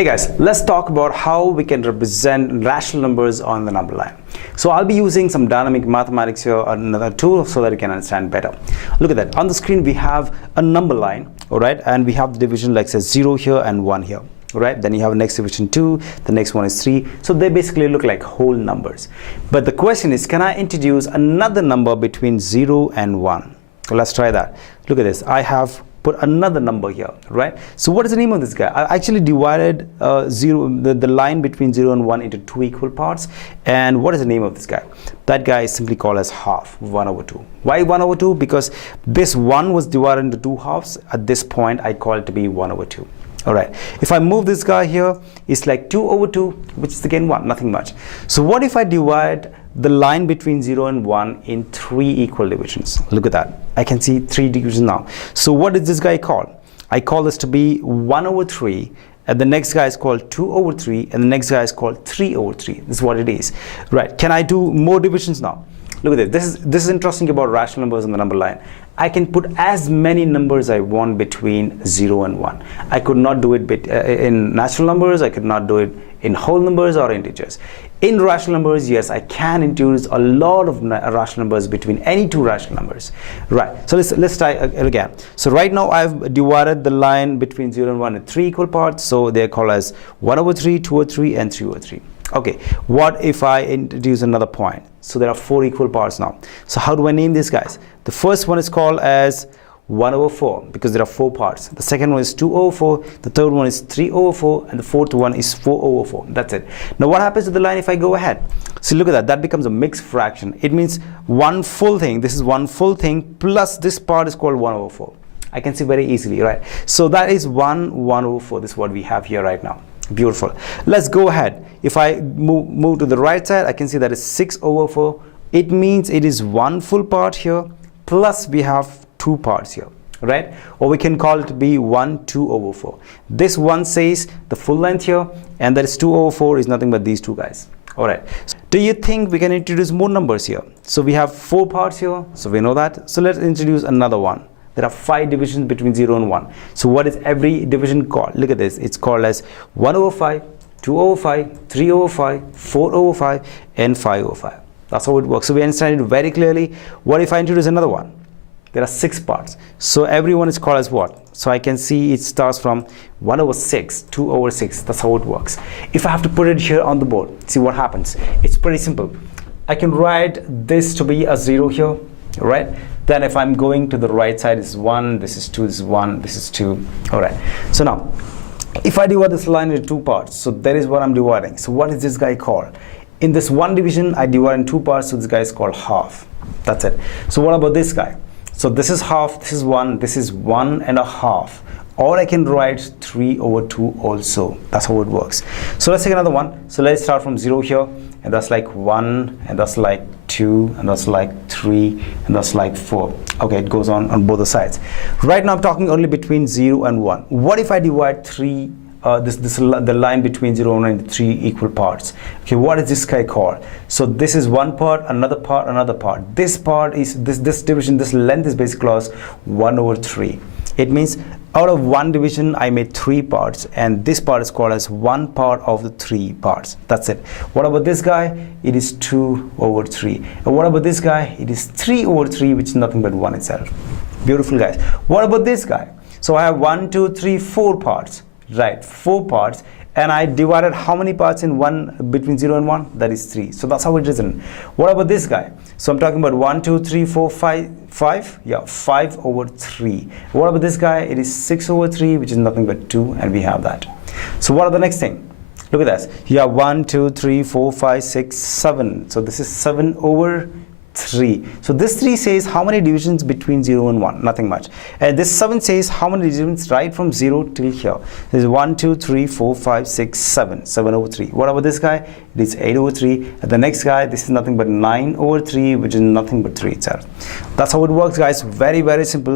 Hey guys, let's talk about how we can represent rational numbers on the number line. So I'll be using some dynamic mathematics here, another tool, so that you can understand better. Look at that. On the screen we have a number line, all right, and we have the division like say 0 here and 1 here, all right. Then you have next division 2, the next one is 3. So they basically look like whole numbers. But the question is, can I introduce another number between 0 and 1? So let's try that. Look at this. I have put another number here, right? So what is the name of this guy? I actually divided the line between 0 and 1 into two equal parts. And what is the name of this guy? That guy is simply called as half, 1 over 2. Why 1 over 2? Because this 1 was divided into two halves. At this point, I call it to be 1 over 2. All right. If I move this guy here, it's like 2 over 2, which is again 1, nothing much. So what if I divide the line between 0 and 1 in 3 equal divisions? Look at that. I can see 3 divisions now. So what is this guy called? I call this to be 1 over 3, and the next guy is called 2 over 3, and the next guy is called 3 over 3. This is what it is. Right. Can I do more divisions now? Look at this. This is interesting about rational numbers on the number line. I can put as many numbers I want between 0 and 1. I could not do it in natural numbers. I could not do it in whole numbers or integers. In rational numbers, yes, I can introduce a lot of rational numbers between any two rational numbers. Right. So let's try again. So right now I've divided the line between 0 and 1 in 3 equal parts. So they're called as 1 over 3, 2 over 3, and 3 over 3. Okay. What if I introduce another point? So there are 4 equal parts now. So how do I name these guys? The first one is called as 1 over 4 because there are 4 parts. The second one is 2 over 4. The third one is 3 over 4. And the fourth one is 4 over 4. That's it. Now what happens to the line if I go ahead? So look at that. That becomes a mixed fraction. It means one full thing. This is one full thing plus this part is called 1 over 4. I can see very easily, right? So that is 1 over 4. This is what we have here right now. Beautiful. Let's go ahead. If I move to the right side, I can see that is 6 over 4. It means it is one full part here plus we have 2 parts here, right? Or we can call it to be 1, 2 over 4. This one says the full length here, and that is 2 over 4 is nothing but these two guys. All right. So do you think we can introduce more numbers here? So we have 4 parts here, so we know that. So let's introduce another one. There are 5 divisions between 0 and 1. So what is every division called? Look at this. It's called as 1 over 5, 2 over 5, 3 over 5, 4 over 5, and 5 over 5. That's how it works. So we understand it very clearly. What if I introduce another one? There are 6 parts. So everyone is called as what? So I can see it starts from 1 over 6, 2 over 6. That's how it works. If I have to put it here on the board, see what happens. It's pretty simple. I can write this to be a 0 here, right? Then if I'm going to the right side, it's 1, this is 2, this is 1, this is 2. All right. So now, if I divide this line into 2 parts, so that is what I'm dividing. So what is this guy called? In this one division, I divide in 2 parts, so this guy is called half. That's it. So what about this guy? So this is half, this is 1, this is 1 and a half. Or I can write 3 over 2 also. That's how it works. So let's take another one. So let's start from 0 here, and that's like 1, and that's like 2, and that's like 3, and that's like 4. Okay, it goes on both the sides. Right now I'm talking only between 0 and 1. What if I divide the line between 0 and 1 into 3 equal parts? Okay, what is this guy called? So this is one part, another part, another part. This part is this division, this length is basically called 1 over 3. It means out of one division I made 3 parts, and this part is called as one part of the 3 parts. That's it. What about this guy? It is 2 over 3. And what about this guy? It is 3 over 3, which is nothing but 1 itself. Beautiful, guys. What about this guy? So I have 1, 2, 3, 4 parts. Right, 4 parts, and I divided how many parts in one between 0 and 1? That is 3. So that's how it is written. What about this guy? So I'm talking about 1, 2, 3, 4, 5. Yeah, 5 over 3. What about this guy? It is 6 over 3, which is nothing but 2, and we have that. So what are the next thing? Look at this. You have 1, 2, 3, 4, 5, 6, 7. So this is 7 over 3. So this 3 says how many divisions between 0 and 1? Nothing much. And this 7 says how many divisions right from 0 till here? This is 1, 2, 3, 4, 5, 6, 7. 7 over 3. What about this guy? It is 8 over 3. And the next guy, this is nothing but 9 over 3, which is nothing but 3 itself. That's how it works, guys. Very, very simple.